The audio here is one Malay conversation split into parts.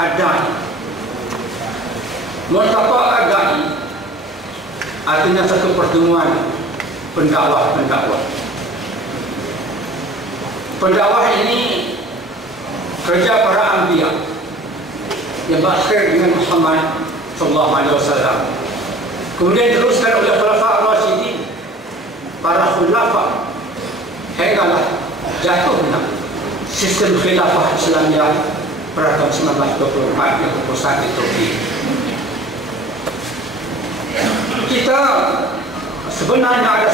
Adai. Multaqa Adai artinya satu pertemuan pendakwah-pendakwah. Pendakwah ini kerja para anbiya yang berakhir dengan Muhammad sallallahu alaihi wasallam. Kemudian teruskan oleh khulafa ar-rasyidin, para khulafa, hinggalah jatuhnya sistem khilafah Islamiyah pada tahun 1924 yang berpusat di Turki. Kita sebenarnya ada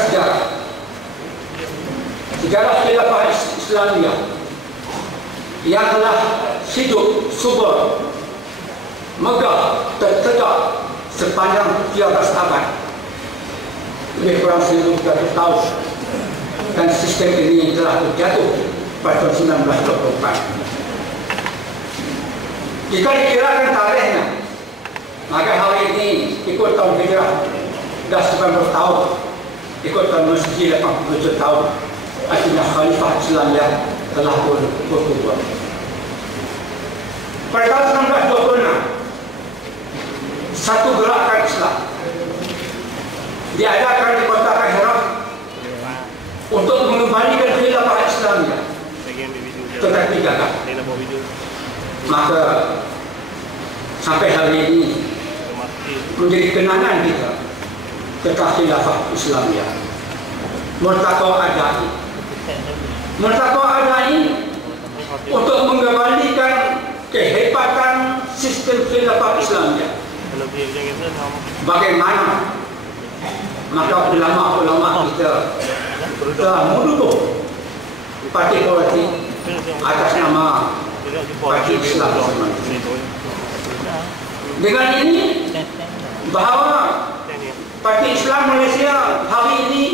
sejarah khilafah Islamiyah yang telah hidup subur, megah, tertegak sepanjang 13 abad, lebih kurang 1.300 tahun, dan sistem ini telah terjatuh pada tahun 1924. Jika dikirakan tarikhnya, maka hari ini ikut tahun hijrah dah 90 tahun, ikut tahun Masjid 87 tahun, artinya Khalifah Islamiyah telah berkumpul. Pada tahun 1926, satu gerakan Islam diadakan di kota Kairo untuk mengembalikan khilafah Islamiyah, tetapi gagal. Maka sampai hari ini menjadi kenangan kita tentang khilafah Islamiyah. Multaqa Adai. Multaqa Adai untuk mengembalikan kehebatan sistem khilafah Islamiyah. Bagaimana maka ulama-ulama kita telah mendukung parti politik atas nama Parti Islam. Dengan ini bahawa Parti Islam Malaysia hari ini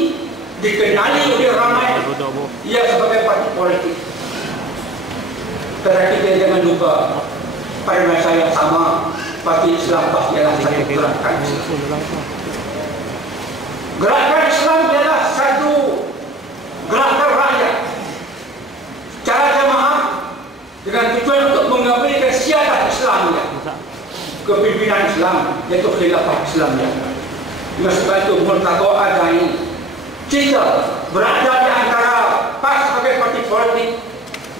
dikenali oleh ramai ia sebagai parti politik. Tetapi kita jangan lupa pada masa yang sama Parti Islam pasti adalah satu gerakan Islam. Gerakan Islam adalah satu gerakan rakyat secara jamaah dengan tujuan untuk mengambilkan syiadah Islamiyah, kepimpinan Islam, yaitu khilafah Islamiyah. Dengan sebab itu Multaqa Adai kita berada di antara PAS sebagai parti politik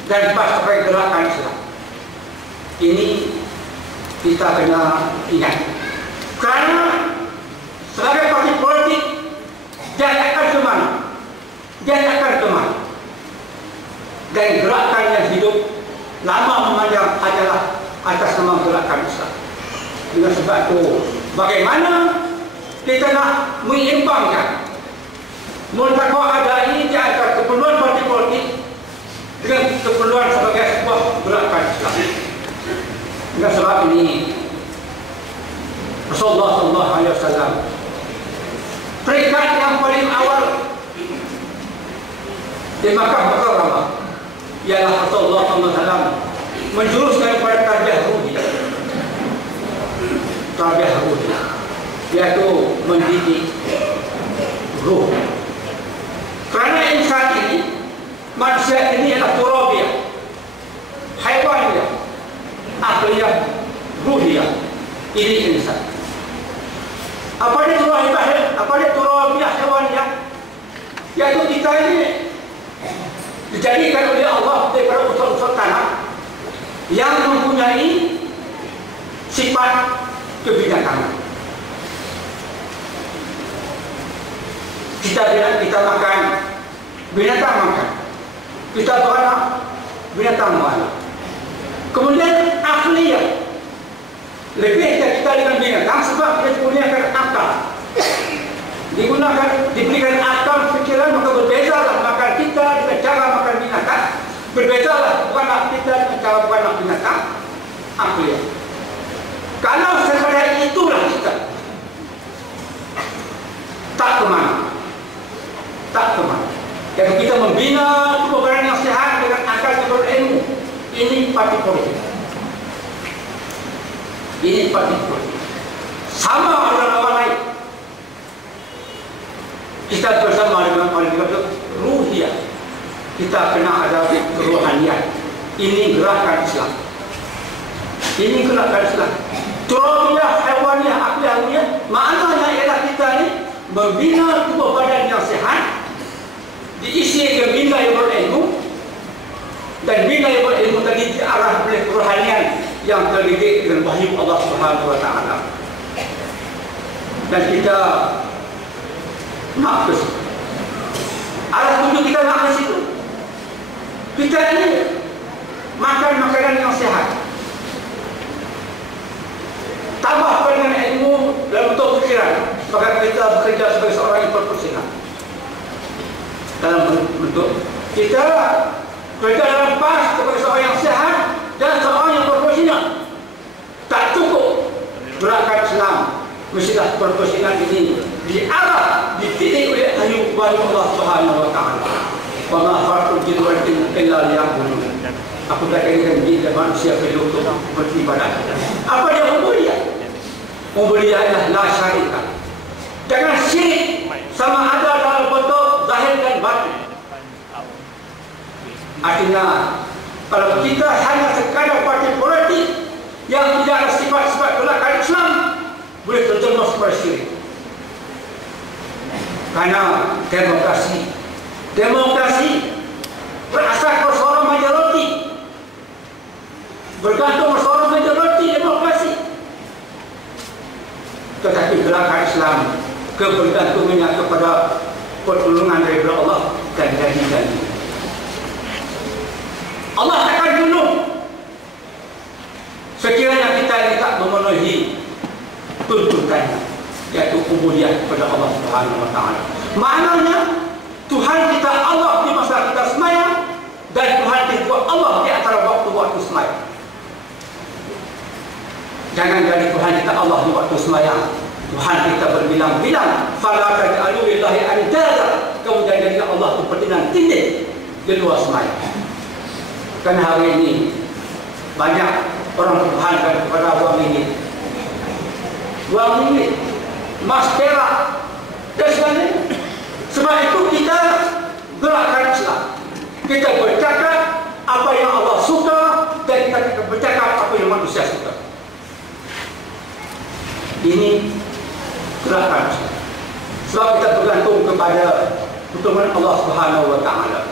dan PAS sebagai gerakan Islam. Ini kita kena ingat, karena sebagai parti politik dia akan kemana? Dia akan kemana? Dan gerakan yang hidup lama memanjang adalah atas nama gerakan Islam. Dengan sebab itu, bagaimana kita nak menyimpangkan Multaqa Adai di antara keperluan parti politik dengan keperluan sebagai sebuah gerakan Islam. Dengan sebab ini Rasulullah SAW peringkat yang paling awal di Makkah Mukarramah ialah Rasulullah SAW menjuruskan kepada tarbiyah ruhiyah. Tarbiyah ruhiyah yaitu mendidik ruh. Kerana insan ini, manusia ini adalah turabiyah, haiwaniyah, akliyah, ruhiyah. Ini insan. Apa dia turabiyah? Apa dia turabiyah haiwaniyah? Yaitu kita ini dijadikan oleh Allah daripada unsur-unsur tanah yang mempunyai sifat kebinatangan. Kita makan, binatang makan. Kita beranak, binatang beranak. Kemudian akliyah, lebih kita dengan binatang sebab kita menggunakan akal. Diberikan akal fikiran, maka berbezalah makan kita dengan cara makan binatang. Berbezalah beranak kita dengan cara beranak binatang. Akliyah. Kalau seperti itulah kita tak kemana. Tak kemana. Jadi kita membina kebenaran yang sehat dengan akal dan ilmu. Ini parti politik. Ini parti politik. Sama dengan orang lain. Kita bersama dengan parti ruhiyah. Kita kena ada kerohanian. Ini gerakan Islam. Ini gerakan Islam. Turabiyah, haiwaniyah, akhlakiyah, maknanya ialah kita ni membina tubuh badan yang sihat, diisi dengan bina yang berilmu, dan bina yang berilmu tadi diarah oleh kerohanian yang terdidik dengan wahyu Allah Subhanahu Wa Taala. Dan kita nak ke situ. Arah tujuan kita nak ke situ. Kita ini makan makanan yang sihat. Tambah dengan ilmu dalam bentuk fikiran, maka kita bekerja sebagai seorang yang berprofesional. Dalam bentuk kita bekerja dalam pas sebagai seorang yang sehat dan seorang yang berprofesional. Tak cukup gerakan Islam, mestilah berprofesional ini diarah, dididik oleh wahyu Allah Subhanahu Wa Taala. Wa ma khalaqtul jinna wal insa illa liya'budun. Aku tak ingin jin dan manusia perlu untuk beribadah. Apa dia ubudiyah? Ubudiyah adalah la syarika. Jangan syirik sama ada dalam bentuk zahir dan batin. Artinya, kalau kita hanya sekadar parti politik yang tidak ada sifat-sifat gerakan Islam, boleh terjerumus kepada syirik. Karena demokrasi berasal persoalan majoriti, bergantung persoalan majoriti demokrasi. Tetapi gerakan Islam kebergantungannya kepada pertolongan daripada Allah dan janji-janji. Allah akan bunuh sekiranya kita ini tak memenuhi tuntutannya, yaitu ubudiyah kepada Allah Subhanahu Wa Taala. Maknanya Tuhan kita Allah di masa kita sembahyang dan Tuhan kita Allah di antara waktu-waktu sembahyang. Jangan jadi Tuhan kita Allah di waktu sembahyang, Tuhan kita berbilang-bilang, fala taj'alu lillahi andada, kemudian jadikan Allah itu pertinan titik di luar sembahyang. Karena hari ini banyak orang berhantar kepada wang ringgit, emas, perak dan sebagainya. Sebab itu kita gerakan Islam. Kita bercakap apa yang Allah suka dan kita bercakap apa yang manusia suka. Ini gerakan Islam. Sebab kita bergantung kepada pertolongan Allah Subhanahu Wa Taala.